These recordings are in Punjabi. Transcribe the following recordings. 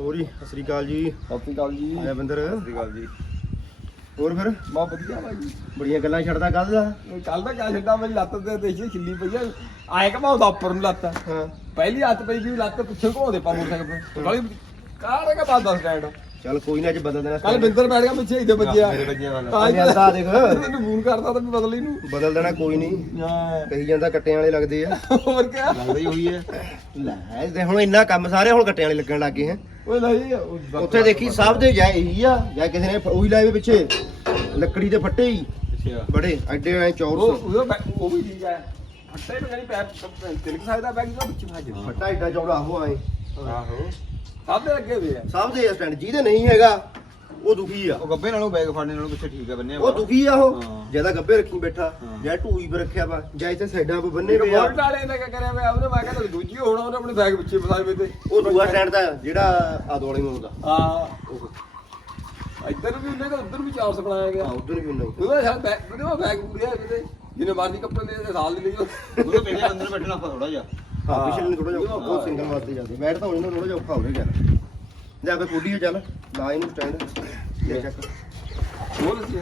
ਹੋਰ ਜੀ ਸਤਿ ਸ੍ਰੀ ਅਕਾਲ ਜੀ। ਸਤਿ ਸ਼੍ਰੀ ਅਕਾਲ ਜੀ। ਆਇਆ ਬਿੰਦਰ। ਸਤਿ ਸ਼੍ਰੀ ਅਕਾਲ ਜੀ। ਹੋਰ ਫਿਰ? ਬਹੁਤ ਵਧੀਆ ਭਾਈ ਬੜੀਆਂ ਗੱਲਾਂ ਛੱਡਦਾ ਕੱਲ ਦਾ। ਕੱਲ ਦਾ ਕਿਆ ਛੱਡਾ ਮੇਰੀ ਲੱਤ ਤੇ ਦੇਖੀ ਖਿੱਲੀ ਪਈ ਆ। ਆਏ ਕਮਾਉਂਦਾ ਉੱਪਰ ਨੂੰ ਲੱਤ ਹਾਂ। ਪਹਿਲੀ ਹੱਥ ਪਈ ਵੀ ਲੱਤ ਪਿੱਛੇ ਘੋਦੇ ਪਾ ਮੋਟਰਸਾਈਕਲ ਤੇ। ਗਲੀ ਕਾਰ ਹੈਗਾ ਬਾਦ ਦਾ ਸਟੈਂਡ? ਚੱਲ ਕੋਈ ਨਾ ਅੱਜ ਬਦਲ ਦੇਣਾ ਕੱਲ ਬਿੰਦਰ ਬੈਠ ਗਿਆ ਪਿੱਛੇ ਇਹਦੇ ਵੱਜਿਆ। ਮੇਰੇ ਵੱਜਿਆ ਵਾਲਾ। ਤਾਂ ਜਾਂਦਾ ਦੇਖ। ਤੈਨੂੰ ਫੋਨ ਕਰਦਾ ਤਾਂ ਬਦਲ ਇਹਨੂੰ ਬਦਲ ਦੇਣਾ ਕੋਈ ਨਹੀਂ। ਕਹੀ ਜਾਂਦਾ ਕੱਟਿਆਂ ਵਾਲੇ ਲੱਗਦੇ ਆ। ਹੋਰ ਕਿਆ? ਲੱਗਦਾ ਹੀ ਹੋਈ ਹੈ ਲੈ ਹੁਣ ਇੰਨਾ ਕੰਮ ਸਾਰੇ ਹੁਣ ਕੱਟਿਆਂ ਵਾਲੇ ਲੱਗਣ ਲੱਗ ਹੈ। ਨਹੀਂ ਉਹ ਉੱਥੇ ਦੇਖੀ ਸਭ ਦੇ ਜਾਏ ਇਹੀ ਆ ਜਾਂ ਕਿਸੇ ਨੇ ਉਹੀ ਲਾਏ ਵੇ ਪਿੱਛੇ ਲੱਕੜੀ ਦੇ ਫੱਟੇ ਹੀ। ਅੱਛਾ। ਬੜੇ ਐਡੇ ਐ ਉਹ ਚੌਰਸ ਉਹਦਾ ਬੈ- ਉਹ ਵੀ ਠੀਕ ਹੈ ਫੱਟੇ ਨੂੰ ਜਾਨੀ ਪੈਰ ਤਿਲਕ ਸਕਦਾ ਬੈਗ ਦਾ ਵਿੱਚ ਭੱਜ ਫੱਟਾ ਐਡਾ ਚੌੜਾ ਹੋ ਆਏ। ਆਹੋ। ਸਭ ਦੇ ਲੱਗੇ ਹੋਏ ਆ। ਸਭ ਦੇ ਸਟੈਂਡ ਜਿਹਦੇ ਨਹੀਂ ਹੈਗਾ ਉਹ ਦੁਖੀ ਆ। ਉਹ ਗੱਬੇ ਨਾਲੋਂ ਬੈਗ ਫੜਨੇ ਨਾਲੋਂ ਪਿੱਛੇ ਠੀਕ ਆ ਬੰਨੇ ਉਹ ਦੁਖੀ ਆ ਉਹ। ਹਾਂ। ਜ਼ਿਆਦਾ ਗੱਬੇ ਰੱਖੀ ਬੈਠਾ ਹਾਂ। ਜਾਂ ਢੂਈ ਪਰ ਰੱਖਿਆ ਵਾ ਜਾਂ ਇੱਥੇ ਸਾਈਡਾਂ 'ਤੇ ਬੰਨੇ ਇੱਕ ਪਏ ਆ ਬੋਲਟ ਵਾਲੇ ਨੇ ਕੀ ਕਰਿਆ ਹੋਇਆ ਉਹਨੇ ਮੈਂ ਕਹਿੰਦਾ ਦੂਜੀ ਹੋਣਾ ਉਹਨੇ ਆਪਣੇ ਬੈਗ ਪਿੱਛੇ ਫਸਾਏ ਵੇ ਤੇ। ਉਹ ਦੂਆ ਸਟੈਂਡ ਦਾ ਜਿਹੜਾ ਆਦੋਲੇ ਨੂੰ ਹੁੰਦਾ ਹਾਂ। ਇੱਧਰ ਵੀ ਉਹਨੇ ਤਾਂ ਉੱਧਰ ਵੀ 400 ਬਣਾਇਆ ਗਿਆ। ਆ ਉਧਰ ਵੀ ਨਹੀਂ ਉਹਦਾ ਸ਼ਾਇਦ ਬੈਗ ਉਹਦੇ ਕੋਲ ਬੈਗ ਪੂਰੇ ਆ ਕਿਤੇ। ਜਿਹਨੇ ਮਾਰਦੀ ਕੱਪੜੇ ਦੇ ਦੇ ਸਾਲ ਦੀ ਲਈ ਉਹ। ਉਹਦੇ ਅੰਦਰ ਬੈਠਣਾ ਥੋੜਾ ਜਿਹਾ। ਹਾਂ ਪਿਛਲੇ ਨੂੰ ਥੋੜਾ ਜਿਹਾ ਹਾਂ। ਬਹੁਤ ਸਿੰਗਲ ਵਾਸਤੇ ਜਾਂਦੇ ਬੈਠ ਤਾਂ ਉਹਨਾਂ ਥੋੜਾ ਜਿਹਾ ਔਖਾ ਹੋ ਰਿਹਾ ਯਾਰ ਜਾ ਕੇ ਕੋਡੀ ਚੱਲ। ਲਾ ਇਹਨੂੰ ਸਟੈਂਡ ਇਹ ਚੱਕ। ਹੋਰ ਸੀ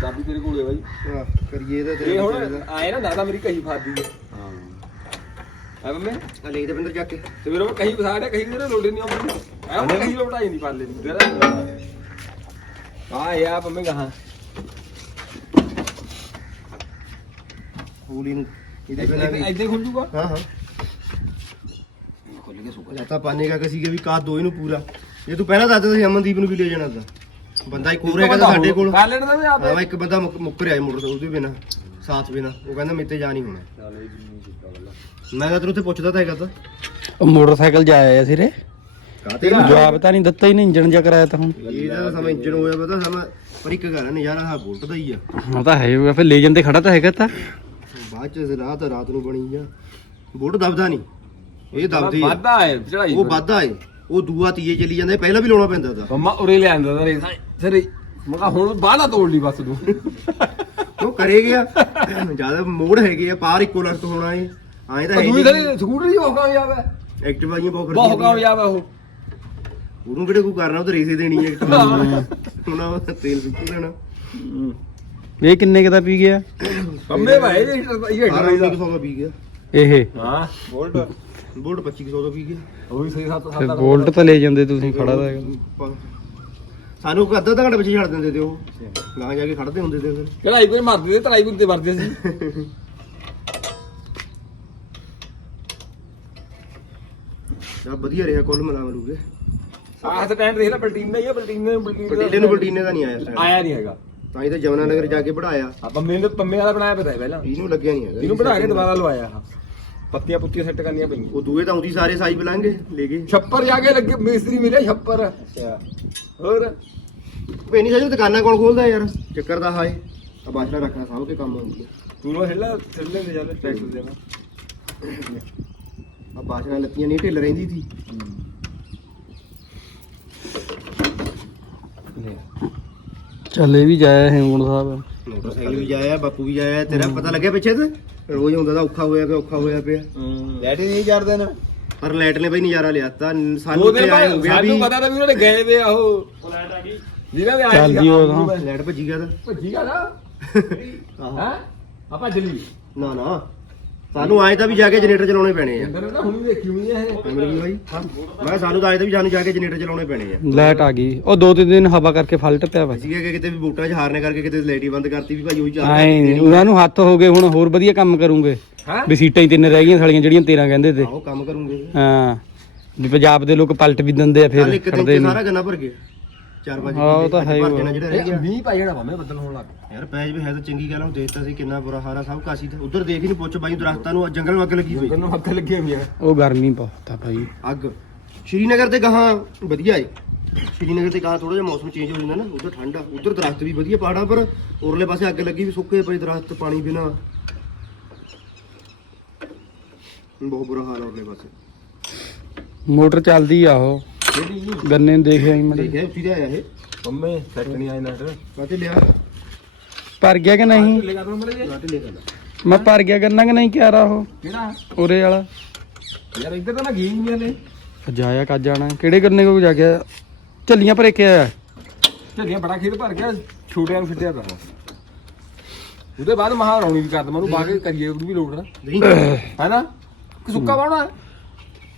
ਚਾਬੀ ਤੇਰੇ ਕੋਲ ਹੈ ਬਾਈ। ਹਾਂ ਕਰੀਏ ਇਹਦਾ ਇਹ ਤੇਰੇ ਹੁਣ ਆਏ ਨਾ ਦਾਦਾ ਮੇਰੀ ਕਹੀ ਫਾਦੀ ਹੈ। ਹਾਂ ਐ ਬੰਮੇ ਆ ਲੈ ਦੇ ਬੰਦਰ ਜਾ ਕੇ। ਤੇ ਮੇਰੇ ਕੋਲ ਕਹੀ ਫਸਾ ਰਿਹਾ ਕਹੀ ਤੇਰੇ ਲੋੜੇ ਨਹੀਂ ਆਉਂਦੀ। ਐ ਉਹ ਕਹੀ ਲੋਟਾਈ ਨਹੀਂ ਪਾ ਲੈਂਦੀ ਤੇਰਾ ਆ ਯਾ ਬੰਮੇ ਕਹਾ ਫੂਲੀ ਨੂੰ ਇਹਦੇ ਬਿਨਾਂ ਇੱਥੇ ਖੁੱਲ ਜੂਗਾ? ਹਾਂ ਹਾਂ। ਖੁੱਲ ਕੇ ਸੁੱਕ ਜਾਤਾ ਪਾਣੇ ਕਾ ਕਸੀ ਕੇ ਵੀ ਕਾ ਦੋ ਇਹਨੂੰ ਪੂਰਾ। ਜੇ ਤੂੰ ਪਹਿਲਾਂ ਦੱਸਦਾ ਸੀ ਅਮਨਦੀਪ ਨੂੰ ਵੀ ਲੈ ਜਾਣਾ ਤਾਂ। ਬੰਦਾ ਇੱਕ ਹੋਰ ਹੈਗਾ ਤਾਂ ਸਾਡੇ ਕੋਲ। ਕਰ ਲੈਣਾ ਵੀ ਹਾਂ ਆਪੇ ਇੱਕ ਬੰਦਾ ਮੁੱਕ- ਮੁੱਕਰ ਆਇਆ ਮੋਟਰ ਉਹਦੇ ਬਿਨਾ ਸਾਥ ਬਿਨਾ। ਉਹ ਕਹਿੰਦਾ ਮੇਤੇ ਜਾ ਨਹੀਂ ਹੋਣਾ। ਮੈਂ ਤਾਂ ਤੈਨੂੰ ਉੱਥੇ ਪੁੱਛਦਾ ਤਾਂ ਹੈਗਾ ਤਾਂ। ਉਹ ਮੋਟਰਸਾਈਕਲ ਜਾਇਆ ਆ ਸਿਰੇ ਕਾਤੇ ਜਵਾਬ ਤਾਂ ਨਹੀਂ ਦਿੱਤਾ ਹੀ ਨਹੀਂ ਇੰਜਣ ਜਾ ਕਰਾਇਆ ਤਾਂ ਹੁਣ। ਇਹਦਾ ਤਾਂ ਸਮਾਂ ਇੰਜਨ ਹੋਇਆ ਪਤਾ ਸਮਾਂ ਪਰ ਇੱਕ ਗੱਲ ਹੈ ਨਜ਼ਾਰਾ ਆ ਬੁਲਟ ਦਾ ਹੀ ਆ। ਉਹ ਤਾਂ ਹੈ ਹੋਇਆ ਫਿਰ ਲੈ ਜਾਂਦੇ ਖੜਾ ਤਾਂ ਹੈਗਾ ਤਾਂ। ਬਾਅਦ ਚ ਰਾਤ ਰਾਤ ਨੂੰ ਬਣੀ ਆ। ਬੁਲਟ ਦਬਦਾ ਨਹੀਂ। ਇਹ ਦਬਦੀ ਆ। ਵਾਦਾ ਹੈ ਚੜਾਈ ਉਹ ਵਾਧਾ ਏ ਉਹ ਦੂਆ ਤੀਏ ਚੱਲੀ ਜਾਂਦਾ ਪਹਿਲਾਂ ਵੀ ਲਾਉਣਾ ਪੈਂਦਾ ਤਾਂ ਮੰਮਾ ਉਰੇ ਲਿਆਂਦਾ ਤਾਂ ਰੇਸਾਂ। ਸਰੇ ਮੈਂ ਕਿਹਾ ਹੁਣ ਬਾਹਲਾ ਤੋੜ ਲਈ ਬਸ ਤੂੰ। ਉਹ ਕਰੇ ਗਿਆ। ਜ਼ਿਆਦਾ ਮੋੜ ਹੈਗੇ ਆ ਪਾਰ ਇੱਕੋ ਲਖਤ ਹੋਣਾ ਏ। ਐਂ ਤਾਂ ਹੈ ਤੂੰ ਨੀ। ਇਧਰ ਸਕੂਟਰ ਹੀ ਹੋ ਕਾਮਯਾਬ ਹੈ। ਐਕਟਿਵਾ ਜੀਆਂ ਬਹੁਤ ਬਹੁਤ ਫਿਰਦੀਆਂ ਕਾਮਯਾਬ ਹੈ ਉਹ। ਉਹਨੂੰ ਕਿਹੜੇ ਕੋ ਕਰਨਾ ਉਹ ਤਾਂ ਰੇਸੇ ਦੇਣੀ ਹੈ। ਐਕਟਿਵਾ ਨੂੰ। ਹੁਣ ਉਹ ਤੇਲ ਸੁੱਟੂ ਦੇਣਾ ਇਹ ਕਿੰਨੇ ਕੁ ਦਾ ਪੀ ਗਿਆ? ਕੰਮੇ ਭਾਈ ਇਹ ਇਹ ਆਹ ਹੀਟਰ ਦਾ ਸੌ ਦਾ ਪੀ ਗਿਆ। ਇਹ। ਹਾਂ ਬੋਲਟ। ਬੁਲਟ 2500 ਦਾ ਪੀ ਗਿਆ ਉਹ ਵੀ ਸਹੀ ਸੱਤ ਫਿਰ ਸੱਤ ਬੋਲਟ ਤਾਂ ਲੈ ਜਾਂਦੇ ਤੁਸੀਂ ਖੜਾ ਹੈਗਾ। ਪ- ਸਾਨੂੰ ਇੱਕ ਅੱਧਾ ਅੱਧਾ ਘੰਟਾ ਪਿੱਛੇ ਛੱਡ ਦਿੰਦੇ ਤੇ ਉਹ। ਗਾਂ ਜਾ ਕੇ ਖੜਦੇ ਹੁੰਦੇ ਤੇ ਫਿਰ। ਚੜਾਈ ਕੋਈ ਮਰਦੇ ਤੇ ਤੜਾਈ ਤੇ ਮਰਦੇ ਸੀ। ਚਲ ਵਧੀਆ ਰਿਹਾ ਕੁੱਲ ਮਿਲਾ ਮਲੂਗੇ ਆਹ ਤੇ ਟਾਈਮ ਦੇਖ ਲੈ ਬਲਟੀਨਾ ਹੀ ਆ ਬਲਟੀਨੇ ਬਲਟੀਨੇ ਪਟੀਲੇ ਨੂੰ ਬਲਟੀਨੇ ਦਾ ਨਹੀਂ ਆਇਆ ਸਟੈਂਡ ਆਇਆ ਨਹੀਂ ਹੈਗਾ। ਤਾਂ ਹੀ ਤਾਂ ਜਮਨਾ ਨਗਰ ਜਾ ਕੇ ਪੜਾਇਆ ਆ ਪੰਮੇ ਨੇ ਪੰਮੇ ਵਾਲਾ ਬਣਾਇਆ ਪਤਾ ਹੈ ਪਹਿਲਾਂ। ਇਹਨੂੰ ਲੱਗਿਆ ਨਹੀਂ ਹੈਗਾ। ਇਹਨੂੰ ਬਣਾ ਕੇ ਦੁਬਾਰਾ ਲਵਾਇਆ। ਆ ਪੱਤੀਆਂ ਪੁੱਤੀਆਂ ਸੈੱਟ ਕਰਨੀਆਂ ਪਈਆਂ। ਉਹ ਦੂਏ ਤਾਂ ਆਉਂਦੀ ਸਾਰੇ ਸਾਈ ਬਲਾਂਗੇ ਲੈ ਗਏ। ਛੱਪਰ ਜਾ ਕੇ ਲੱਗੇ ਮਿਸਤਰੀ ਮਿਲਿਆ ਛੱਪਰ। ਅੱਛਾ। ਹੋਰ? ਪੈਣੀ ਸਾਜੋ ਦੁਕਾਨਾਂ ਕੋਲ ਖੋਲਦਾ ਯਾਰ। ਚੱਕਰ ਦਾ ਹਾਏ। ਆ ਬਾਸ਼ਲਾ ਰੱਖਣਾ ਸਭ ਕੇ ਕੰਮ ਆਉਂਦੀ ਤੂੰ ਉਹ ਹਿੱਲਾ ਥੱਲੇ ਦੇ ਚੱਲ ਟੈਕਸ ਦੇਣਾ। ਆ ਬਾਸ਼ਲਾ ਲੱਤੀਆਂ ਨਹੀਂ ਢਿੱਲ ਰਹਿੰਦੀ ਸੀ। ਚੱਲ ਇਹ ਵੀ ਜਾਇਆ ਹੇਮਕੁੰਟ ਸਾਹਿਬ। ਮੋਟਰਸਾਈਕਲ ਵੀ ਜਾਇਆ ਬਾਪੂ ਵੀ ਜਾਇਆ ਤੇਰਾ ਪਤਾ ਲੱਗਿਆ ਪਿੱਛੇ ਤੇ? ਰੋਜ਼ ਹੁੰਦਾ ਤਾਂ ਔਖਾ ਹੋਇਆ ਪਿਆ ਔਖਾ ਹੋਇਆ ਪਿਆ। ਲੈਟ ਹੀ ਨਹੀਂ ਚੜਦੇ ਨਾ। ਪਰ ਲਾਈਟ ਨੇ ਬਈ ਨਜ਼ਾਰਾ ਸਾਨੂੰ ਦਿਨ ਤੇ ਆਏ ਹੋ ਬਾਅਦ ਗਿਆ ਸਾਨੂੰ ਵੀ ਪਤਾ ਤਾਂ ਵੀ ਉਹਨੇ ਗਏ ਵੇ ਉਹ। ਲਾਈਟ ਆ ਗਈ। ਜਿਹਨਾਂ ਦੇ ਆਏ ਉਹ। ਲਾਈਟ ਭੱਜੀ ਗਿਆ ਤਾਂ। ਭੱਜੀ ਗਾ ਨਾ? ਹਾਂ? ਆਪਾਂ ਜਲੀ ਨਾ ਨਾ। ਸਾਨੂੰ ਆਏ ਤਾਂ ਵੀ ਜਾ ਕੇ ਜਨਰੇਟਰ ਚਲਾਉਣੇ ਪੈਣੇ ਆ। ਹੁਣੀ ਦੇਖੀ ਹੋਈ ਹੈ ਬਾਈ। ਮੈਂ ਸਾਨੂੰ ਤਾਂ ਆਏ ਤਾਂ ਵੀ ਸਾਨੂੰ ਜਾ ਕੇ ਜਨਰੇਟਰ ਚਲਾਉਣੇ ਪੈਣੇ ਆ। ਲਾਈਟ ਆ ਗਈ। ਉਹ ਦੋ ਤਿੰਨ ਦਿਨ ਹਵਾ ਕਰਕੇ ਫਲਟ ਪਿਆ ਵਾ। ਅਸੀਂ ਕਿ ਕਿਤੇ ਵੀ ਬੂਟਾਂ 'ਚ ਹਾਰਨੇ ਕਰਕੇ ਕਿਤੇ ਲਾਈਟ ਹੀ ਬੰਦ ਕਰਤੀ ਵੀ ਭਾਈ ਉਹੀ ਚੱਲ ਆਏ ਨੀ, ਉਹਨਾਂ ਨੂੰ ਹੱਥ ਹੋ ਗਏ ਹੁਣ ਹੋਰ ਵਧੀਆ ਕੰਮ ਕਰੂੰਗੇ। ਹਾਂ? ਵੀ ਸੀਟਾਂ ਹੀ ਤਿੰਨ ਰਹਿ ਗਈਆਂ ਸਾਲੀਆਂ ਜਿਹੜੀਆਂ 13 ਕਹਿੰਦੇ ਤੇ। ਆਹੋ ਕੰਮ ਕਰੂੰਗੇ। ਹਾਂ। ਵੀ ਪੰਜਾਬ ਦੇ ਲੋਕ ਪਲਟ ਵੀ ਦਿੰਦੇ ਆ ਕੱਲ ਫਿਰ ਇੱਕ ਦਿਨ ਖੜਦੇ 'ਚ ਨਹੀਂ। ਸਾਰਾ ਗੰਨਾ ਭਰ ਗਿਆ। ਚਾਰ ਪੰਜ ਹਾਂ, ਉਹ ਤਾਂ ਹੈ ਹੀ ਭਰ ਉਹ। ਜਾਣਾ ਜਿਹੜਾ ਰਹਿ ਗਿਆ। ਮੀਂਹ ਪੈ ਜਾਣਾ ਭਾਵੇਂ ਬੱਦਲ ਹੋਣ ਲੱਗ ਗਿਆ ਯਾਰ ਪੈਜ ਵੀ ਹੈ ਤਾਂ ਚੰਗੀ ਗੱਲ ਹੁਣ ਦੇਖਤਾ ਸੀ ਕਿੰਨਾ ਬੁਰਾ ਹਾਰਾ ਸਭ ਕਾਸੀ ਤੇ। ਉਧਰ ਦੇਖ ਹੀ ਨਹੀਂ ਪੁੱਛ ਬਾਈ ਦਰਖਤਾਂ ਨੂੰ ਜੰਗਲ ਨੂੰ ਅੱਗ ਲੱਗੀ ਹੋਈ। ਤੈਨੂੰ ਹੱਥ ਲੱਗੇ ਹੋਈਆਂ ਉਹ ਗਰਮੀ ਬਹੁਤ ਆ ਭਾਈ ਅੱਗ। ਸ਼੍ਰੀਨਗਰ ਤੇ ਗਾਹਾਂ ਵਧੀਆ ਏ। ਸ਼੍ਰੀਨਗਰ ਤੇ ਗਾਹਾਂ ਥੋੜਾ ਜਿਹਾ ਮੌਸਮ ਚੇਂਜ ਹੋ ਜਾਂਦਾ ਨਾ ਉਧਰ ਠੰਡ ਆ। ਉਧਰ ਦਰਖਤ ਵੀ ਵਧੀਆ ਪਹਾੜਾਂ ਪਰ ਉਰਲੇ ਪਾਸੇ ਅੱਗ ਲੱਗੀ ਵੀ ਸੁੱਕੇ ਪਏ ਦਰਖਤ ਪਾਣੀ ਬਿਨਾ। ਬਹੁਤ ਬੁਰਾ ਹਾਲ ਆ ਉਰਲੇ ਪਾਸੇ। ਮੋਟਰ ਚੱਲਦੀ ਆ ਉਹ। ਗੰਨੇ ਨੂੰ ਦੇਖਿਆ ਹੀ ਮੜੇ ਦੇਖਿਆ ਉੱਚੀ ਤੇ ਆਇਆ ਇਹ। ਪੰਮੇ ਸੈੱਟ ਨਹੀਂ ਆਏ ਨਾ ਤੇ ਕਾਤੇ ਲਿਆ? ਭਰ ਗਿਆ ਕਿ ਨਹੀਂ? ਲੈ ਕਾਤੇ ਮੈਂ ਭਰ ਗਿਆ ਗੰਨਾ ਕਿ ਨਹੀਂ ਕਿਆ ਰਾ ਉਹ? ਕਿਹੜਾ? ਉਰੇ ਵਾਲਾ। ਯਾਰ ਇੱਧਰ ਤਾਂ ਨਾ ਗਈ ਨਹੀਂ ਹਲੇ ਜਾਇਆ ਕੱਜ ਜਾਣਾ ਕਿਹੜੇ ਕਰਨੇ ਕੋ ਜਾ ਆਇਆ? ਝੱਲੀਆਂ ਭਰੇ ਕੇ ਆਇਆ। ਝੱਲੀਆਂ ਬੜਾ ਖੇਤ ਭਰ ਗਿਆ ਛੋਟਿਆਂ ਨੂੰ ਛੱਡਿਆ ਪਿਆ। ਉਹਦੇ ਬਾਅਦ ਮਹਾ ਰੌਣੀ ਵੀ ਕਰ ਦਵਾਂ ਨੂੰ ਬਾਗੇ ਕਰੀਏ ਉਹ ਵੀ ਲੋੜ ਨਾ ਨਹੀਂ। ਹੈਨਾ? ਕਿ ਸੁੱਕਾ ਬਾਉਣਾ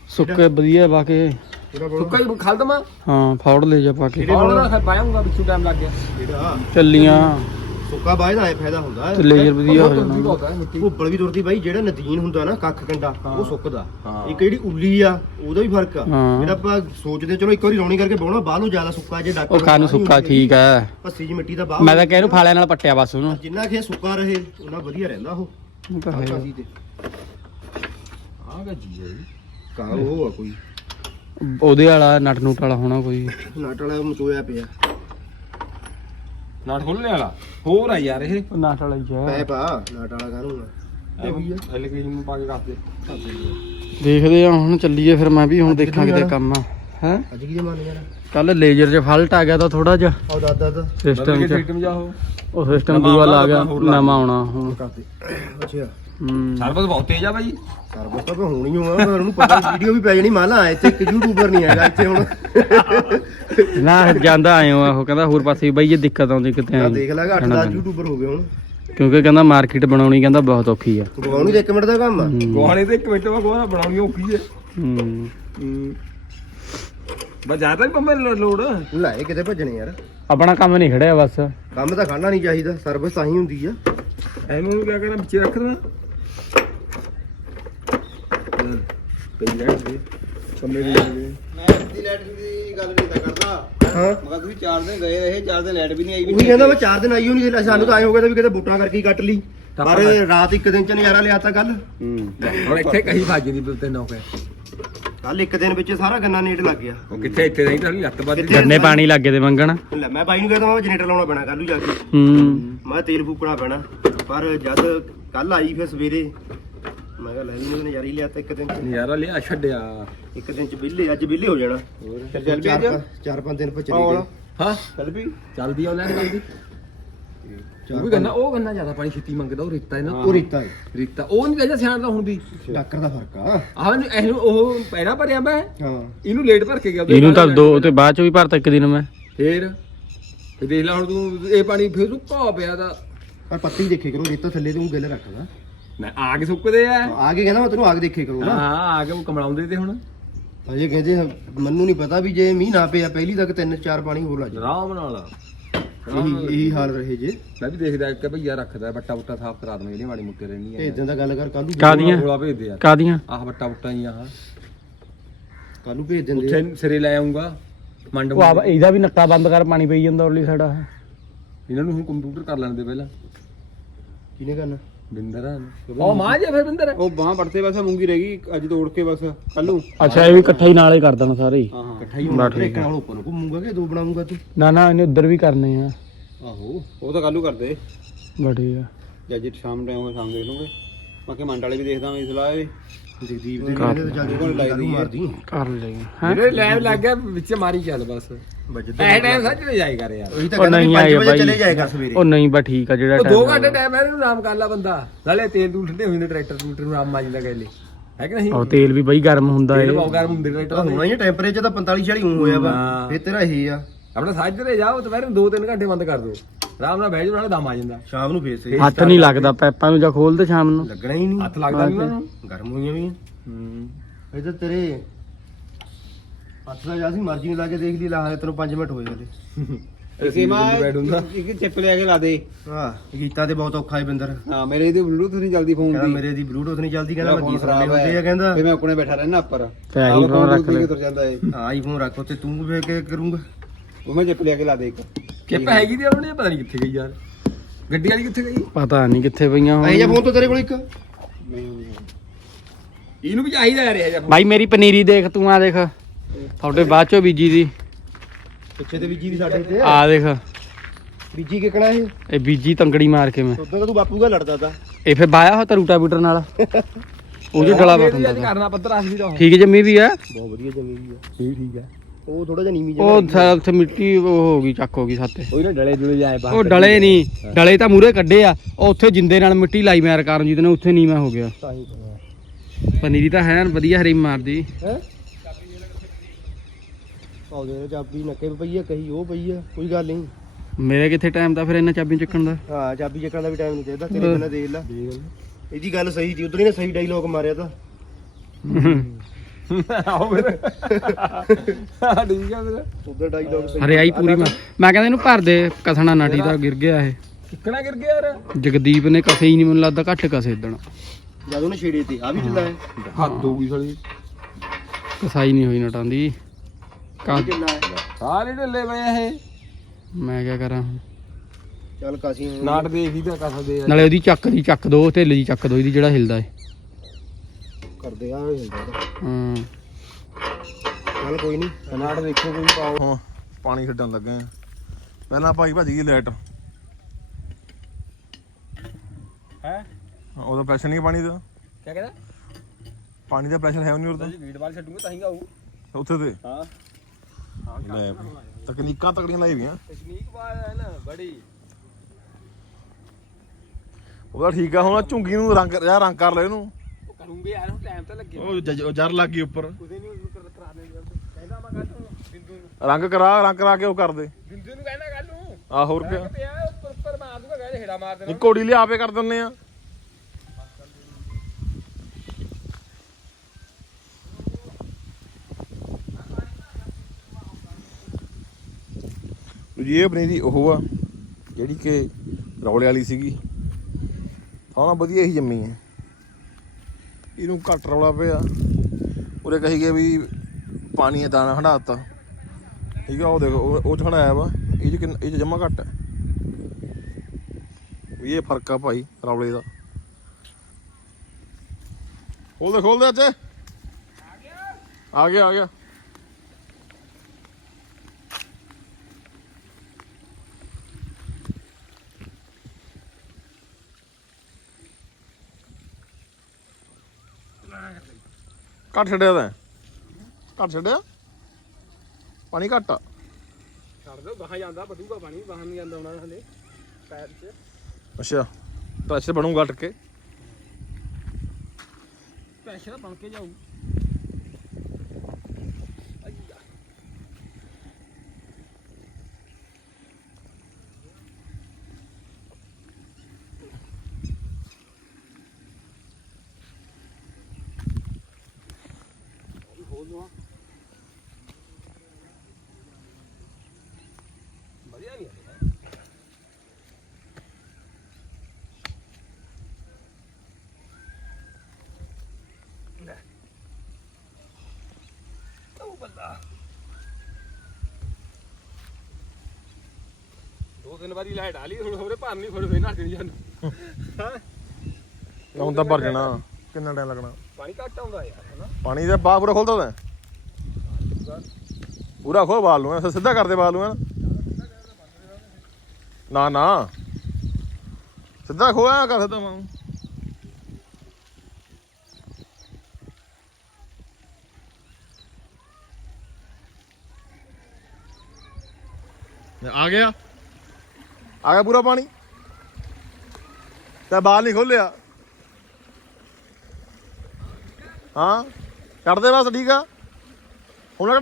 ਸੁੱਕੇ ਵਧੀਆ ਪਾ ਕੇ। ਕਿਹੜਾ ਬੋਲ ਸੁੱਕਾ ਹੀ ਖਲ ਦਵਾਂ? ਹਾਂ ਫੌੜ ਲੈ ਜਾ ਪਾ ਕੇ। ਬਾਉਣਾ ਫਿਰ ਪਾਉਂਗਾ ਵਿੱਚੋਂ ਟਾਈਮ ਲੱਗ ਗਿਆ। ਕਿਹੜਾ ਚੱਲੀਆਂ। ਸੁੱਕਾ ਬਾਅਦ ਦਾ ਫਾਇਦਾ ਹੁੰਦਾ ਤੇ ਲੇਜ਼ਰ ਵਧੀਆ ਹੋ ਹੈ ਮਿੱਟੀ। ਭੁੱਬਲ ਵੀ ਤੁਰਦੀ ਬਾਈ ਜਿਹੜਾ ਨਦੀਨ ਹੁੰਦਾ ਨਾ ਕੱਖ ਕੰਡਾ ਉਹ ਸੁੱਕਦਾ। ਹਾਂ। ਇੱਕ ਜਿਹੜੀ ਉੱਲੀ ਆ ਉਹਦਾ ਵੀ ਫ਼ਰਕ ਆ। ਹਾਂ। ਜਿਹੜਾ ਆਪਾਂ ਸੋਚਦੇ ਚਲੋ ਇੱਕ ਵਾਰੀ ਰੌਣੀ ਕਰਕੇ ਬਾਉਣਾ ਬਾਹਰ ਨੂੰ ਜ਼ਿਆਦਾ ਸੁੱਕਾ ਜੇ ਡਾਕਟਰ ਉਹ ਕੰਨ ਸੁੱਕਾ ਠੀਕ ਹੈ ਪੱਸੀ ਜੀ ਮਿੱਟੀ ਦਾ ਬਾਹਰ ਮੈਂ ਤਾਂ ਕਹਿ ਇਹਨੂੰ ਫਾਲਿਆਂ ਨਾਲ ਪੱਟਿਆ ਬਸ ਉਹਨੂੰ। ਜਿੰਨਾ ਕਿ ਸੁੱਕਾ ਰਹੇ ਉਹਨਾਂ ਵਧੀਆ ਰਹਿੰਦਾ ਉਹ। ਉਹ ਤਾਂ ਹੈ। ਕਾਸੀ ਤੇ ਆਹ ਗਾ ਜੀ ਹੈ। ਜੀ। ਕਾ ਉਹ ਆ ਕੋਈ। ਉਹਦੇ ਵਾਲਾ ਨਟ ਨੂਟ ਵਾਲਾ ਹੋਣਾ ਕੋਈ? ਨਾਟ ਵਾਲਾ ਮਚੋਇਆ ਪਿਆ। ਨਾਟ ਖੋਲਣੇ ਵਾਲਾ? ਹੋਰ ਆ ਯਾਰ ਇਹ। ਨਟ ਵਾਲਾ ਹੀ ਪੈਪ ਆ ਨਾਟ ਵਾਲਾ ਕਾਹਨੂੰ ਆ ਇਹ ਵੀ ਆ ਐਲਕੇਜੀ ਨੂੰ ਪਾ ਕੇ ਕੱਸ ਦੇ। ਦੇਖਦੇ ਆ ਹੁਣ ਚੱਲੀਏ ਫਿਰ ਮੈਂ ਵੀ ਹੁਣ ਦੇਖਾਂ ਕਿਤੇ ਕੰਮ ਆ। ਹੈ? ਅੱਜ ਕੀ ਜਮਾਨੇ ਯਾਰ ਕੱਲ ਲੇਜ਼ਰ 'ਚ ਫਲਟ ਆ ਗਿਆ ਤਾਂ ਥੋੜਾ ਜਿਹਾ। ਆਉ ਦਾਦਾ ਦਾ ਸਿਸਟਮ 'ਚ। ਸਿਸਟਮ ਜਾਓ ਉਹ ਸਿਸਟਮ ਦੂਆ ਲਾ ਗਿਆ ਨਵਾਂ ਆਉਣਾ ਹੁਣ। ਕਰਦੇ ਅੱਛਾ। ਹੂੰ। ਸਰਵਿਸ ਬਹੁਤ ਤੇਜ਼ ਆ ਬਾਈ। ਸਰਵਿਸ ਤਾਂ ਹੋਣੀ ਹੋਆ ਪਰ ਉਹਨੂੰ ਪਤਾ ਵੀਡੀਓ ਵੀ ਪੈ ਜਾਣੀ ਮੰਨ ਲਾ ਇੱਥੇ ਇੱਕ ਯੂਟਿਊਬਰ ਨਹੀਂ ਹੈਗਾ ਇੱਥੇ ਹੁਣ। ਨਾ ਜਾਂਦਾ ਆਏ ਹੋ ਉਹ ਕਹਿੰਦਾ ਹੋਰ ਪਾਸੇ ਵੀ ਬਈ ਇਹ ਦਿੱਕਤ ਆਉਂਦੀ ਕਿਤੇ ਆ ਐਂ ਦੇਖ ਲਾਗਾ 8-10 ਯੂਟਿਊਬਰ ਹੋ ਗਏ ਹੁਣ। ਕਿਉਂਕਿ ਕਹਿੰਦਾ ਮਾਰਕੀਟ ਬਣਾਉਣੀ ਕਹਿੰਦਾ ਬਹੁਤ ਔਖੀ ਆ। ਗਵਾਉਣੀ ਤੇ 1 ਮਿੰਟ ਦਾ ਕੰਮ ਆ। ਗੋਹਾਣੇ ਤੇ ਇੱਕ ਮਿੰਟ ਬਾਅਦ ਗੋਹਾ ਬਣਾਉਣੀ ਔਖੀ ਹੈ। ਹੂੰ। ਬਸ ਜ਼ਿਆਦਾ ਵੀ ਪੰਮੇ ਲੋੜ? ਲੈ ਇਹ ਕਿਤੇ ਭੱਜਣੇ ਯਾਰ। ਆਪਣਾ ਕੰਮ ਨਹੀਂ ਖੜਿਆ ਬਸ। ਕੰਮ ਤਾਂ ਖੜਨਾ ਨਹੀਂ ਚਾਹੀਦਾ ਸਰਵਿਸ ਤਾਂ ਹੀ ਹੁੰਦੀ ਆ। ਐਨੂੰ ਨੂੰ ਕਿਆ ਕਰਨਾ ਵਿੱਚੇ ਰੱਖ ਦੇਣਾ। ਪਈ ਰਹਿਣ ਦੇ ਪੰਮੇ ਦੇ ਮੈਂ ਦੀ ਲਾਈਟ ਦੀ ਗੱਲ ਨਹੀਂ ਤਾਂ ਕਰਦਾ ਹਾਂ ਮਗਾ ਤੁਸੀਂ 4 ਦਿਨ ਗਏ ਰਹੇ 4 ਦਿਨ ਲਾਈਟ ਵੀ ਨਹੀਂ ਆਈ ਵੀ ਉਹੀ ਕਹਿੰਦਾ ਮੈਂ 4 ਦਿਨ ਆਈ ਹੋਣੀ ਤੇ ਸਾਨੂੰ ਤਾਂ ਆਏ ਹੋ ਗਿਆ ਤਾਂ ਵੀ ਕਿਤੇ ਬੂਟਾਂ ਕਰਕੇ ਹੀ ਕੱਟ ਲਈ। ਪਰ ਰਾਤ ਇੱਕ ਦਿਨ ਚ ਨਜ਼ਾਰਾ ਲਿਆ ਤਾ ਕੱਲ ਹੁਣ ਇੱਥੇ ਕਹੀ ਫਾਜੀ ਨਹੀਂ ਤੇ ਨੌਕੇ ਕੱਲ ਇੱਕ ਦਿਨ ਵਿੱਚ ਸਾਰਾ ਗੰਨਾ ਨੇਟ ਲੱਗ ਗਿਆ। ਉਹ ਕਿੱਥੇ ਇੱਥੇ ਨਹੀਂ ਤਾਂ ਲੱਤ ਵੱਜ ਕਿੱਥੇ? ਗੰਨੇ ਪਾਣੀ ਲੱਗੇ ਤੇ ਮੰਗਣ। ਲੈ ਮੈਂ ਬਾਈ ਨੂੰ ਕਹਿੰਦਾ ਮੈਂ ਜਨਰੇਟਰ ਲਾਉਣਾ ਪੈਣਾ ਕੱਲ ਨੂੰ ਜਾ ਕੇ। ਹੂੰ। ਮੈਂ ਕਿਹਾ ਤੇਲ ਫੂਕਣਾ ਪੈਣਾ। ਪਰ ਜਦ ਕੱਲ ਆਈ ਫਿਰ ਸਵੇਰੇ। ਮੈਂ ਕਿਹਾ ਲੈ ਵੀ ਉਹਨੇ ਨਜ਼ਾਰਾ ਲਿਆ ਤਾ ਇੱਕ ਦਿਨ ਚ। ਨਜ਼ਾਰਾ ਲਿਆ ਛੱਡਿਆ। ਇੱਕ ਦਿਨ ਚ ਬਿੱਲੇ ਅੱਜ ਬਿੱਲੇ ਹੋ ਜਾਣਾ। ਚੱਲ ਚੱਲ ਪੰਜ- ਚਾਰ ਪੰਜ ਦਿਨ ਪਰ ਚਲੀ। ਗਏ ਹਾਂ? ਚੱਲ ਵੀ। ਚੱਲਦੀ ਆ ਲੈਣ ਚੱਲਦੀ ਉਹ ਵੀ ਗੰਨਾ ਉਹ ਗੰਨਾ ਜ਼ਿਆਦਾ ਪਾਣੀ ਛੇਤੀ ਮੰਗਦਾ ਉਹ ਰੇਤਾ ਹੈ ਨਾ। ਉਹ ਰੀਤਾ ਹੈ। ਰੇਤਾ। ਉਹ ਨਹੀਂ ਕਹਿੰਦਾ ਸਿਆਣਦਾ ਹੁਣ ਵੀ। ਡਾਕਰ ਦਾ ਫ਼ਰਕ ਆ। ਆਹ ਇਹਨੂੰ ਉਹ ਪੈਣਾ ਭਰਿਆ ਮੈਂ। ਹਾਂ। ਇਹਨੂੰ ਲੇਟ ਭਰ ਕੇ ਗਿਆ। ਇਹਨੂੰ ਤਾਂ ਦੋ ਤੇ ਬਾਅਦ ਚ ਵੀ ਭਰਤਾ ਇੱਕ ਦਿਨ ਮੈਂ। ਫੇਰ। ਤੇ ਦੇਖ ਲੈ ਹੁਣ ਤੂੰ ਇਹ ਪਾਣੀ ਫੇਰ ਸੁੱਕਾ ਪਿਆ ਦਾ। ਪਰ ਪੱਤੀ ਦੇਖੇ ਕਰੋ ਰੇਤਾ ਥੱਲੇ ਤੇ ਉਹ ਗਿੱਲ ਰੱਖਦਾ। ਨਾ ਆ ਕੇ ਸੁੱਕਦੇ ਆ। ਆ ਕੇ ਕਹਿੰਦਾ ਮੈਂ ਤੈਨੂੰ ਆਗ ਦੇਖੇ ਕਰੋ ਨਾ ਹਾਂ ਆ ਕੇ ਉਹ ਕਮਲਾਉਂਦੇ ਤੇ ਹੁਣ। ਅਜੇ ਕਹਿੰਦੇ ਮੈਨੂੰ ਨਹੀਂ ਪਤਾ ਵੀ ਜੇ ਮੀਂਹ ਨਾ ਪਿਆ ਪਹਿਲੀ ਤੱਕ ਤਿੰਨ ਚਾਰ ਪਾਣੀ ਹੋਰ ਲੱਜ ਆਰਾਮ ਨਾਲ। ਇਹੀ ਇਹੀ ਹਾਲ ਰਹੇ ਜੇ। ਮੈਂ ਵੀ ਦੇਖਦਾ ਕਿ ਭਈਆ ਰੱਖਦਾ ਬੱਟਾ ਬੁੱਟਾ ਸਾਫ਼ ਕਰਾ ਦਵਾਂ ਜਿਹੜੀਆਂ ਮਾੜੀ ਮੁੱਕੇ ਰਹਿੰਦੀਆਂ ਇਹ ਇਦਾਂ ਦਾ ਗੱਲ ਕਰ ਕੱਲ ਨੂੰ ਕਾਹਦੀਆਂ? ਗੋਲਾ ਭੇਜਦੇ ਯਾਰ ਕਾਦੀਆਂ ਆਹ ਬੱਟਾ ਬੁੱਟਾ ਹੀ ਆਹ। ਕੱਲ ਨੂੰ ਭੇਜ ਦਿੰਦੇ ਉੱਥੇ ਸਿਰੇ ਲੈ ਆਉਂਗਾ ਮੰਡ ਉਹ ਆ ਇਹਦਾ ਵੀ ਨੱਕਾ ਬੰਦ ਕਰ ਪਾਣੀ ਪਈ ਜਾਂਦਾ ਉਰਲੀ ਸਾਡਾ ਇਹਨਾਂ ਨੂੰ ਹੁਣ ਕੰਪਿਊਟਰ ਕਰ ਲੈਣ ਦੇ ਪਹਿਲਾਂ। ਕਿਹਨੇ ਕਰਨਾ? ਬਿੰਦਰ ਆ। ਉਹ ਮਾਂ ਜੇ ਫਿਰ ਬਿੰਦਰ। ਉਹ ਬਾਹ ਪੜਤੇ ਬਸ ਮੂੰਗੀ ਰਹਿ ਗਈ ਅੱਜ ਤੋੜ ਕੇ ਬਸ ਕੱਲ ਅੱਛਾ ਇਹ ਵੀ ਇਕੱਠਾ ਹੀ ਨਾਲੇ ਕਰ ਦੇਣਾ ਸਾਰੇ ਹੀ। ਇਕੱਠਾ ਹੀ ਬਸ ਹੋਣਾ ਠੀਕ ਇੱਕ ਨਾਲ ਉੱਪਰ ਨੂੰ ਘੁੰਮੂਗਾ ਕਿ ਦੋ ਬਣਾਉਂਗਾ ਤੂੰ? ਨਾ ਨਾ ਇਹਨੇ ਉੱਧਰ ਵੀ ਕਰਨੇ ਆ। ਆਹੋ ਉਹ ਤਾਂ ਕੱਲ ਕਰਦੇ। ਬੜੀ ਆ। ਜਾਂ ਸ਼ਾਮ ਟਾਈਮ ਹੋਵੇ ਸ਼ਾਮ ਦੇਖ ਲਵਾਂਗੇ ਬਾਕੀ ਮੰਡ ਵਾਲੇ ਵੀ ਦੇਖਦਾ ਮੈਂ ਸਲਾਹ ਇਹ। ਜਗਦੀਪ ਦੇ ਕਹਿੰਦੇ ਤਾਂ ਜਲਦੀ ਕੋਲ ਲਾਈ ਮਾਰਦੀ ਕਰ ਲਈ ਹੈ? ਜਿਹੜੇ ਲੈਬ ਲੱਗ ਗਿਆ ਵਿੱਚ ਮਾਰੀ ਚੱਲ ਬਸ। ਵੱਜਦਾ ਐ ਟਾਈਮ ਸੱਚ ਲੈ ਜਾਈ ਕਰ ਯਾਰ। ਉਹੀ ਤਾਂ ਉਹ ਕਹਿੰਦਾ ਨਹੀਂ 5 ਆਏ ਵਜੇ ਬਾਈ। ਚਲੇ ਜਾਏ ਕਰ ਸਵੇਰੇ। ਉਹ ਨਹੀਂ ਬਾ ਠੀਕ ਆ ਜਿਹੜਾ ਉਹ 2 time ਘੰਟੇ ਟਾਈਮ ਹੈ ਇਹਨੂੰ ਨਾਮ ਕਰ ਲਾ ਬੰਦਾ। ਨਾਲੇ ਤੇਲ ਤੂਲ ਠੰਡੇ ਟਰੈਕਟਰ ਟਰੂਟਰ ਨੂੰ ਆਮ ਮਾਜ ਦਾ ਗੈਲੇ ਹੈ ਕਿ ਨਹੀਂ? ਉਹ ਤੇਲ ਵੀ ਬਈ ਗਰਮ ਹੁੰਦਾ ਏ। ਤੇਲ ਬਹੁਤ ਗਰਮ ਹੁੰਦੇ ਟਰੈਕਟਰ ਤਾਂ ਹੋਣਾ ਹੀ ਟੈਂਪਰੇਚਰ ਤਾਂ 45 46 ਹੋਇਆ ਵਾ। ਹਾਂ। ਫਿਰ ਤੇਰਾ ਇਹ ਆ। ਆਪਣਾ ਸਾਜਰੇ ਜਾਓ ਦੁਪਹਿਰ ਨੂੰ 2-3 ਘੰਟੇ ਬੰਦ ਕਰ ਦੋ। ਆਰਾਮ ਨਾਲ ਬਹਿ ਜਾਓ ਨਾਲੇ ਦਮ ਆ ਜਾਂਦਾ। ਸ਼ਾਮ ਨੂੰ ਫੇਰ ਸਹੀ। ਹੱਥ ਨਹੀਂ ਲੱਗਦਾ ਪੈਪਾਂ ਨੂੰ ਜਾਂ ਖੋਲਦੇ ਸ਼ਾਮ ਨੂੰ। ਲੱਗਣਾ ਹੀ ਨਹੀਂ। ਹੱਥ ਲੱਗਦਾ ਨਹੀਂ ਉਹਨਾਂ ਨੂੰ ਗਰਮ ਹੋਈਆਂ ਵੀ। ਹੂੰ। ਇਹ ਤਾਂ ਤੇਰੇ ਹੱਥ ਦਾ ਜਾ ਸੀ ਮਰਜ਼ੀ ਨੂੰ ਲਾ ਕੇ ਦੇਖ ਲਈ ਲਾ ਤੈਨੂੰ 5 ਮਿੰਟ ਹੋਏ ਹਲੇ ਇਸੇ ਮਾ ਇੱਕ ਚਿੱਪ ਲਿਆ ਕੇ ਲਾ ਦੇ। ਹਾਂ ਗੀਤਾ ਤੇ ਬਹੁਤ ਔਖਾ ਹੈ ਬਿੰਦਰ। ਹਾਂ ਮੇਰੇ ਇਹਦੇ ਬਲੂਟੂਥ ਨਹੀਂ ਜਲਦੀ ਫੋਨ ਦੀ। ਮੇਰੇ ਦੀ ਬਲੂਟੁੱਥ ਨਹੀਂ ਚੱਲਦੀ ਕਹਿੰਦਾ ਮੈਂ ਗੀਤ ਸੁਣਨੇ ਖਰਾਬ ਹੁੰਦੇ ਆ ਕਹਿੰਦਾ। ਫੇ ਮੈਂ ਆਪਣੇ ਬੈਠਾ ਰਹਿਣਾ ਉੱਪਰ। ਤੇ ਆਹੀ ਫੋਨ ਰੱਖ ਲੈ। ਤੁਰ ਜਾਂਦਾ ਏ ਆਈਫੋਨ ਰੱਖੋ ਤੇ ਤੂੰ ਫੇਰ ਕੀ ਕਰੂੰਗਾ? ਉਹ ਮੈਂ ਚਿੱਪ ਲਿਆ ਕੇ ਲਾ ਦੇ ਇੱਕ। ਕਿਪ ਹੈਗੀ ਦੀ ਉਹਨੇ ਪਤਾ ਨਹੀਂ ਕਿੱਥੇ ਗਈ ਯਾਰ। ਗੱਡੀ ਵਾਲੀ ਕਿੱਥੇ ਗਈ? ਪਤਾ ਨਹੀਂ ਕਿੱਥੇ ਪਈਆਂ ਇਹ ਜਿਹਾ ਹੁਣ ਫੋਨ ਤਾਂ ਤੇਰੇ ਕੋਲ ਇੱਕ। ਇਹਨੂੰ ਵੀ ਚਾਹੀਦਾ ਯਾਰ ਇਹ ਜਿਹਾ ਬਾਈ ਮੇਰੀ ਪਨੀਰੀ ਦੇਖ ਤੂੰ ਆ ਦੇਖ। ਤੁਹਾਡੇ ਬਾਅਦ ਚੋਂ ਬੀਜੀ ਦੀ। ਪਿੱਛੇ ਤੇ ਬੀਜੀ ਵੀ ਸਾਡੇ ਤੇ। ਆ ਦੇਖ। ਬੀਜੀ ਕਿਕਣਾ ਇਹ? ਇਹ ਬੀਜੀ ਤੰਗੜੀ ਮਾਰ ਕੇ ਮੈਂ। ਉਦੋਂ ਤਾਂ ਤੂੰ ਬਾਪੂ ਦਾ ਲੜਦਾ ਤਾ। ਇਹ ਫਿਰ ਬਾਇਆ ਹੋ ਰੂਟਾ ਬੀਟਰ ਨਾਲ। ਡਲਾ ਤਾ। ਕਰਨਾ ਪੱਧਰ ਆਸ ਤਾਂ ਠੀਕ ਜੰਮੀ ਵੀ ਆ ਬਹੁਤ ਵਧੀਆ ਜਮੀ ਵੀ ਆ ਠੀਕ ਠੀਕ ਹੈ। ਉਹ ਥੋੜਾ ਜਿਹਾ ਨੀਵੀਂ ਉਹ ਥ- ਉੱਥੇ ਮਿੱਟੀ ਉਹ ਹੋ ਗਈ ਚੱਕ ਹੋ ਗਈ ਸਾਤੇ। ਉਹ ਨਾ ਡਲੇ ਡੁਲੇ ਜਾਏ ਉਹ ਡਲੇ ਨਹੀਂ ਡਲੇ ਤਾਂ ਮੂਰੇ ਕੱਢੇ ਆ। ਉਹ ਉੱਥੇ ਜਿੰਦੇ ਨਾਲ ਮਿੱਟੀ ਲਾਈ ਮੈਰ ਕਰਨ ਜੀ ਨੇ ਉੱਥੇ ਨੀਵਾਂ ਹੋ ਗਿਆ। ਤਾਂ ਹੀ ਪਨੀਰੀ ਤਾਂ ਹੈ ਵਧੀਆ ਹਰੀ ਮਾਰਦੀ। ਹੈ? ਆਉਦੇ ਚਾਬੀ ਨੱਕੇ ਵੀ ਪਈ ਆ ਕਹੀ ਉਹ ਪਈ ਆ ਕੋਈ ਗੱਲ ਨਹੀਂ ਮੇਰੇ ਕਿੱਥੇ ਟਾਈਮ ਤਾਂ ਫਿਰ ਇਹਨਾਂ ਚਾਬੀਆਂ ਚੱਕਣ ਦਾ? ਹਾਂ ਚਾਬੀ ਚੱਕਣ ਦਾ ਵੀ ਟਾਈਮ ਨਹੀਂ ਚਾਹੀਦਾ ਤੇਰੇ ਬਿਨਾਂ ਦੇਖ ਲੈ। ਇਹਦੀ ਗੱਲ ਸਹੀ ਸੀ ਉਧਰ ਹੀ ਨੇ ਸਹੀ ਡਾਇਲੋਗ ਮਾਰਿਆ ਤਾਂ। ਆਓ ਫਿਰ। ਹਾਂ ਠੀਕ ਆ ਫਿਰ। ਉਧਰ ਡਾਇਲੋਗ ਸਹੀ ਹਰਿਆਈ ਪੂਰੀ ਮੈਂ ਮੈਂ ਕਹਿੰਦਾ ਇਹਨੂੰ ਭਰ ਦੇ ਕਸਣਾ ਨਾਟੀ ਦਾ ਗਿਰ ਗਿਆ ਇਹ। ਕਿੱਕਣਾ ਗਿਰ ਗਿਆ ਯਾਰ। ਜਗਦੀਪ ਨੇ ਕਸੇ ਹੀ ਨਹੀਂ ਮੈਨੂੰ ਲੱਗਦਾ ਘੱਟ ਕਸੇ ਇਦਣ। ਜਦ ਉਹਨੇ ਛੇੜੇ ਤੇ ਆ ਵੀ ਢਿੱਲਾ ਹੈ? ਹੱਦ ਹੋ ਗਈ ਸਾਲੀ। ਕਸਾਈ ਨਹੀਂ ਹੋਈ ਨਟਾਂ ਦੀ। ਕਾ ਢਿੱਲਾ ਹੈ? ਸਾਰੇ ਢਿੱਲੇ ਪਏ ਇਹ। ਮੈਂ ਕਿਆ ਕਰਾਂ ਚੱਲ ਕਾਸੀ ਨਾਟ ਦੇਖ ਹੀ ਤਾਂ ਕਸ ਦੇ ਨਾਲੇ ਉਹਦੀ ਚੱਕ ਦੀ ਚੱਕ ਦੋ ਢਿੱਲ ਦੀ ਚੱਕ ਦੋ ਇਹਦੀ ਜਿਹੜਾ ਹਿਲਦਾ ਏ ਕਰਦੇ ਆ ਹਿਲਦਾ ਇਹਦਾ। ਹਾਂ। ਚੱਲ ਕੋਈ ਨਹੀਂ ਨਾਟ ਦੇਖੋ ਕੋਈ ਪਾਓ। ਹੁਣ ਪਾਣੀ ਛੱਡਣ ਲੱਗੇ ਆ। ਪਹਿਲਾਂ ਭਾਈ ਭੱਜ ਗਈ ਲਾਈਟ। ਹੈ? ਉਹਦਾ ਪ੍ਰੈਸ਼ਰ ਨਹੀਂ ਪਾਣੀ ਦਾ। ਕੀ ਕਹਿੰਦਾ? ਪਾਣੀ ਦਾ ਪ੍ਰੈਸ਼ਰ ਹੈ ਨਹੀਂ ਉਹਦਾ ਜੀ ਗੇਟ ਵਾਲ ਛੱਡੂਗਾ ਤਾਂ ਹੀ ਆਊ। ਉੱਥੇ ਤੇ। ਹਾਂ। ਲੈ। ਤਕਨੀਕਾਂ ਤਕੜੀਆਂ ਲਾਈ ਵੀਆਂ ਤਕਨੀਕ ਬਾਤ ਹੈ ਨਾ ਬੜੀ। ਉਹਦਾ ਠੀਕ ਆ ਹੁਣ ਝੁੰਗੀ ਨੂੰ ਰੰਗ ਜਾਂ ਰੰਗ ਕਰ ਲੈ ਇਹਨੂੰ। ਕਰੂੰਗੇ ਯਾਰ ਹੁਣ ਟਾਈਮ ਤਾਂ ਲੱਗੇ ਉਹ ਜ- ਉਹ ਜਰ ਲੱਗ ਗਈ ਉੱਪਰ। ਉਹਦੇ ਨਹੀਂ ਉਹਨੂੰ ਕਰ ਕਰਾ ਦੇ ਕਹਿੰਦਾ ਮੈਂ ਕੱਲ ਨੂੰ ਬਿੰਦੂ ਨੂੰ। ਰੰਗ ਕਰਾ ਰੰਗ ਕਰਾ ਕੇ ਉਹ ਕਰ ਦੇ। ਬਿੰਦੂ ਨੂੰ ਕਹਿੰਦਾ ਕੱਲ ਨੂੰ। ਆ ਹੋਰ ਕਿਆ ਉੱਪਰ ਉੱਪਰ ਮਾਰ ਦੂਗਾ ਕਹਿੰਦੇ ਹੇੜਾ ਮਾਰ ਦੇਣਾ। ਇਹ ਘੋੜੀ ਲਿਆ ਆਪੇ ਕਰ ਦਿੰਨੇ ਆ। ਜੀ ਇਹ ਬਣੀ ਦੀ ਉਹ ਆ ਜਿਹੜੀ ਕਿ ਰੌਲੇ ਵਾਲੀ ਸੀਗੀ ਥਾਣਾ ਵਧੀਆ ਹੀ ਜੰਮੀ ਹੈ। ਇਹਨੂੰ ਘੱਟ ਰੌਲਾ ਪਿਆ। ਉਰੇ ਕਹੀ ਗਏ ਵੀ ਪਾਣੀ ਦਾ ਦਾਣਾ ਹੰਡਾਤਾ ਠੀਕ ਆ, ਉਹ ਦੇਖੋ, ਉਹ- ਚ ਹੰਡਾਇਆ ਵਾ। ਇਹ ਚ ਕਿੰਨ- ਇਹ ਚ ਜਮਾ ਘੱਟ। ਵੀ ਇਹ ਫ਼ਰਕ ਆ ਭਾਈ, ਰੌਲੇ ਦਾ। ਖੋਲ ਦੇ ਖੋਲ ਦੇ ਅੱਜੇ ਆ ਗਿਆ ਆ ਗਿਆ। ਘੱਟ ਛੱਡਿਆ ਤਾਂ। ਘੱਟ ਛੱਡਿਆ? ਪਾਣੀ ਘੱਟ ਆ। ਛੱਡ ਦੋ ਗਾਹਾਂ ਜਾਂਦਾ ਵਧੂਗਾ ਪਾਣੀ ਗਾਹਾਂ ਨਹੀਂ ਜਾਂਦਾ ਉਹਨਾਂ ਹਲੇ ਪੈਰ 'ਚ। ਅੱਛਾ ਪ੍ਰੈਸ਼ਰ ਬਣੂਗਾ ਟਕੇ ਪ੍ਰੈਸ਼ਰ ਬਣ ਕੇ ਜਾਊ ਵਧੀਆ ਨਹੀਂ ਉਹ ਬੱਲਾ ਦੋ ਦਿਨ ਬਾਅਦ ਹੀ ਲਾਈਟ ਆ ਲਈ ਹੁਣ ਹੋਰੇ ਭਰ ਨਹੀਂ ਫੜ ਫੇਰ ਨਾ ਚੜੀ ਜਾਂਦਾ ਹਾਂ? ਹੁਣ ਤਾਂ ਭਰ ਜਾਣਾ ਕਿੰਨਾ ਟਾਈਮ ਲੱਗਣਾ? ਪਾਣੀ ਘੱਟ ਆਉਂਦਾ ਯਾਰ ਹਨਾ? ਪਾਣੀ ਦਾ ਬਾਹ ਪੂਰਾ ਖੋਲਦਾ ਤਾਂ? ਪੂਰਾ ਖੋਲ ਬਾਲ ਨੂੰ ਐਂ ਸਿੱਧਾ ਕਰਦੇ ਬਾਲ ਨੂੰ ਐਂ। ਨਾ ਨਾ। ਸਿੱਧਾ ਖੋਇਆ ਕਰ ਸਿੱਧਾ ਮਾਂ ਆ ਗਿਆ। ਆ ਗਿਆ ਪੂਰਾ ਪਾਣੀ। ਤੇ ਬਾਲ ਨਹੀਂ ਖੋਲਿਆ। ਹਾਂ ਛੱਡ ਦੇ ਬਸ ਠੀਕ ਆ। ਹੁਣ ਮੜਾ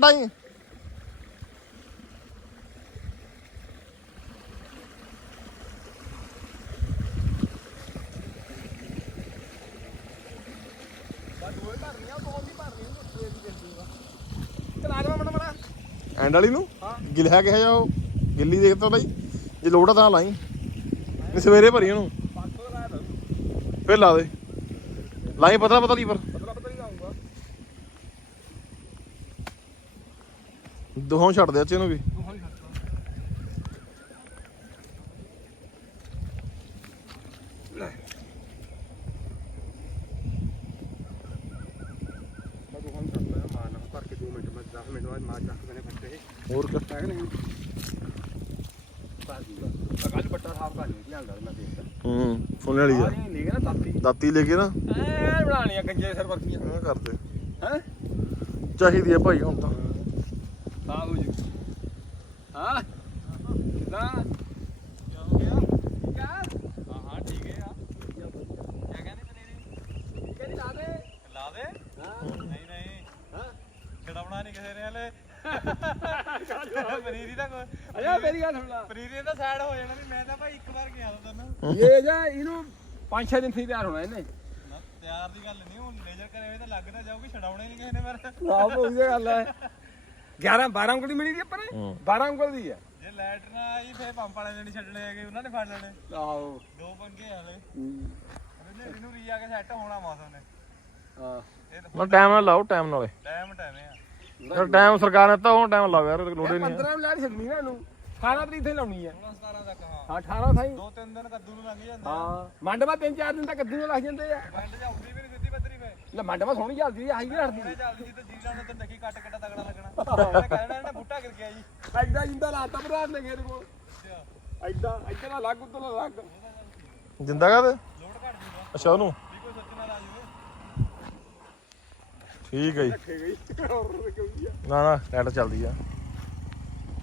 ਐਂਡ ਵਾਲੀ ਨੂੰ? ਗਿੱਲ ਹੈ ਕਿਹਾ ਜਾ ਉਹ? ਗਿੱਲੀ ਦੇਖ ਤਾ ਬਾਈ। ਜੇ ਲੋੜ ਆ ਤਾਂ ਲਾਈ। ਨਹੀਂ ਸਵੇਰੇ ਭਰੀ ਉਹਨੂੰ। 500 ਦਾ ਲਾਇਆ ਫਿਰ ਲਾ ਦੇ। ਲਾਈ ਪਤਲਾ ਪਤਲਾ ਲਾਉਂਗਾ ਦੋਹਾਂ ਛੱਡ ਦੇ ਅੱਛੇ ਨੂੰ ਵੀ। ਦੋਹਾਂ ਹੀ ਖਰਚਾ ਲੈ। ਮੈਂ ਦੋਹਾਂ ਨੂੰ ਛੱਡ ਲਿਆ ਮਾਰਨਾ ਭਰ ਕੇ 2 ਮਿੰਟ ਮੈਂ 10 ਮਿੰਟ ਬਾਅਦ ਮਾਰ ਚੱਕ ਮੈਨੇ ਫੱਟੇ ਹੋਰ ਕਿਆ ਕੱਲ ਬੱਟਾ ਸਾਫ਼ ਕਰ ਲਈ ਮੈਂ ਦੇਖਦਾ ਹੂੰ ਫੁੱਲੇ ਵਾਲੀ ਆ। ਆ ਲੈ ਗਿਆ ਨਾ ਤਾਤੀ ਦਾਤੀ ਲੈ ਕੇ ਨਾ? ਐ ਬਣਾਣੀਆਂ ਗੰਜੇ ਸਿਰ ਵਰਤੀਆਂ ਇਹ ਕਰਦੇ। ਹੈ? ਚਾਹੀਦੀ ਆ ਭਾਈ ਹੁਣ ਤਾਂ। ਆ ਹੋ ਜੂ। ਹਾਂ? ਕਿਦਾਂ ਹੋ ਗਿਆ ਠੀਕ ਆ ਹਾਂ ਹਾਂ ਠੀਕ ਹੈ ਆ ਕੀ ਕਹਿੰਦੇ ਤੇਰੇ ਕਹਿੰਦੀ ਲਾ ਦੇ ਲਾ ਦੇ ਹਾਂ ਨਹੀਂ ਨਹੀਂ ਹਾਂ ਛਡਾਉਣਾ ਨਹੀਂ ਕਿਸੇ ਨੇ ਹਲੇ ਪਨੀਰੀ ਦਾ ਅਜਾ ਮੇਰੀ ਗੱਲ ਸੁਣ ਲੈ। ਪਨੀਰੀ ਦਾ ਸਾਈਡ ਹੋ ਜਾਣਾ ਵੀ ਮੈਂ ਤਾਂ ਭਾਈ ਇੱਕ ਵਾਰ ਗਿਆ ਤਾਂ। ਤੈਨੂੰ ਇਹ ਜਾ ਇਹਨੂੰ 5-6 ਦਿਨ ਸੀ ਤਿਆਰ ਹੋਣਾ ਇਹਨੇ। ਤਿਆਰ ਦੀ ਗੱਲ ਨਹੀਂ ਹੁਣ ਲੇਜ਼ਰ ਕਰੇ ਹੋਏ ਤਾਂ ਲੱਗ ਤਾਂ ਜਾਊਗੀ ਛਡਾਉਣੇ ਨਹੀਂ ਕਿਸੇ ਨੇ ਪਰ ਆਹ ਉਹੀ ਤਾਂ ਗੱਲ ਹੈ। 11 12 ਉਂਗਲ ਦੀ ਮਿਲੀ ਦੀ ਆਪਾਂ ਨੇ? 12 ਉਂਗਲ ਦੀ ਹੈ। ਜੇ ਲਾਈਟ ਨਾ ਆਈ ਫੇਰ ਪੰਪ ਵਾਲੇ ਨੇ ਨਹੀਂ ਛੱਡਣੇ ਹੈਗੇ ਉਹਨਾਂ ਨੇ ਫੜ ਲੈਣੇ। ਆਹੋ। ਦੋ ਪੰਗੇ ਹਲੇ ਉਹਨੇ ਇਹਨੂੰ ਰੀ ਆ ਕੇ ਸੈੱਟ ਹੋਣਾ ਮੌਸਮ ਨੇ। ਹਾਂ ਇਹ ਤਾਂ ਮੈਂ ਟਾਈਮ ਨਾਲ ਲਾਓ ਟਾਈਮ ਨਾਲੇ। ਟਾਈਮ ਟਾਈਮੇ ਆ। ਯਾਰ ਟਾਈਮ ਸਰਕਾਰ ਨੇ ਤਾਂ ਉਹ ਟਾਈਮ ਲਾਓ ਯਾਰ ਲੋੜੇ ਨਹੀਂ 15 ਨੂੰ ਲੈ ਛੱਡਣੀ ਨਾ ਇਹਨੂੰ। 18 ਤਰੀਕ ਤੇ ਲਾਉਣੀ ਹੈ। 16 17 ਤੱਕ ਹਾਂ। ਹਾਂ 18 ਥਾਈ ਦੋ ਤਿੰਨ ਦਿਨ ਕੱਦੂ ਨੂੰ ਲੰਘ ਜਾਂਦੇ। ਹਾਂ। ਮੰਡਵਾ ਤਿੰਨ ਚਾਰ ਦਿਨ ਤੱਕ ਕੱਦੂ ਨੂੰ ਲੱਗ ਜਾਂਦੇ ਆ। ਵੰਡ ਜਾਉਂਦੀ ਵੀ ਨਹੀਂ ਸਿੱਧੀ ਬੱਦਰੀ ਫੇ ਲੈ ਮੰਡਵਾ ਸੋਹਣੀ ਚੱਲਦੀ ਆ ਹਾਈ ਵੀ ਹਟਦੀ ਹੁਣੇ ਚੱਲਦੀ ਜੀ ਤੇ ਜੀ ਲਾਉਣੇ ਤੇ ਦੇਖੀ ਕੱਟ ਕਿੱਡਾ ਤਗੜਾ ਲੱਗਣਾ। ਕਹਿਣਾ ਇਹਨੇ ਬੂਟਾ ਗਿਰ ਗਿਆ ਜੀ। ਐਡਾ ਜਿੰਦਾ ਲਾਤਾ ਭਰਾ ਨੇ ਘੇਰ ਕੋਲ। ਐਡਾ ਇੱਧਰ ਲੱਗ ਉੱਧਰ ਲੱਗ ਜਿੰਦਾ ਕਾ ਤੇ? ਲੋਡ ਘਟ ਜੂਗਾ ਅੱਛਾ ਉਹਨੂੰ ਵੀ ਕੋਈ ਸੱਚ ਨਾਲ ਆ ਜੂਗੇ ਠੀਕ ਹੈ ਜੀ। ਰੱਖੇ ਗਈ ਹੋਰ ਕੋਈ ਆ ਨਾ ਨਾ ਲਾਈਟ ਚੱਲਦੀ ਆ।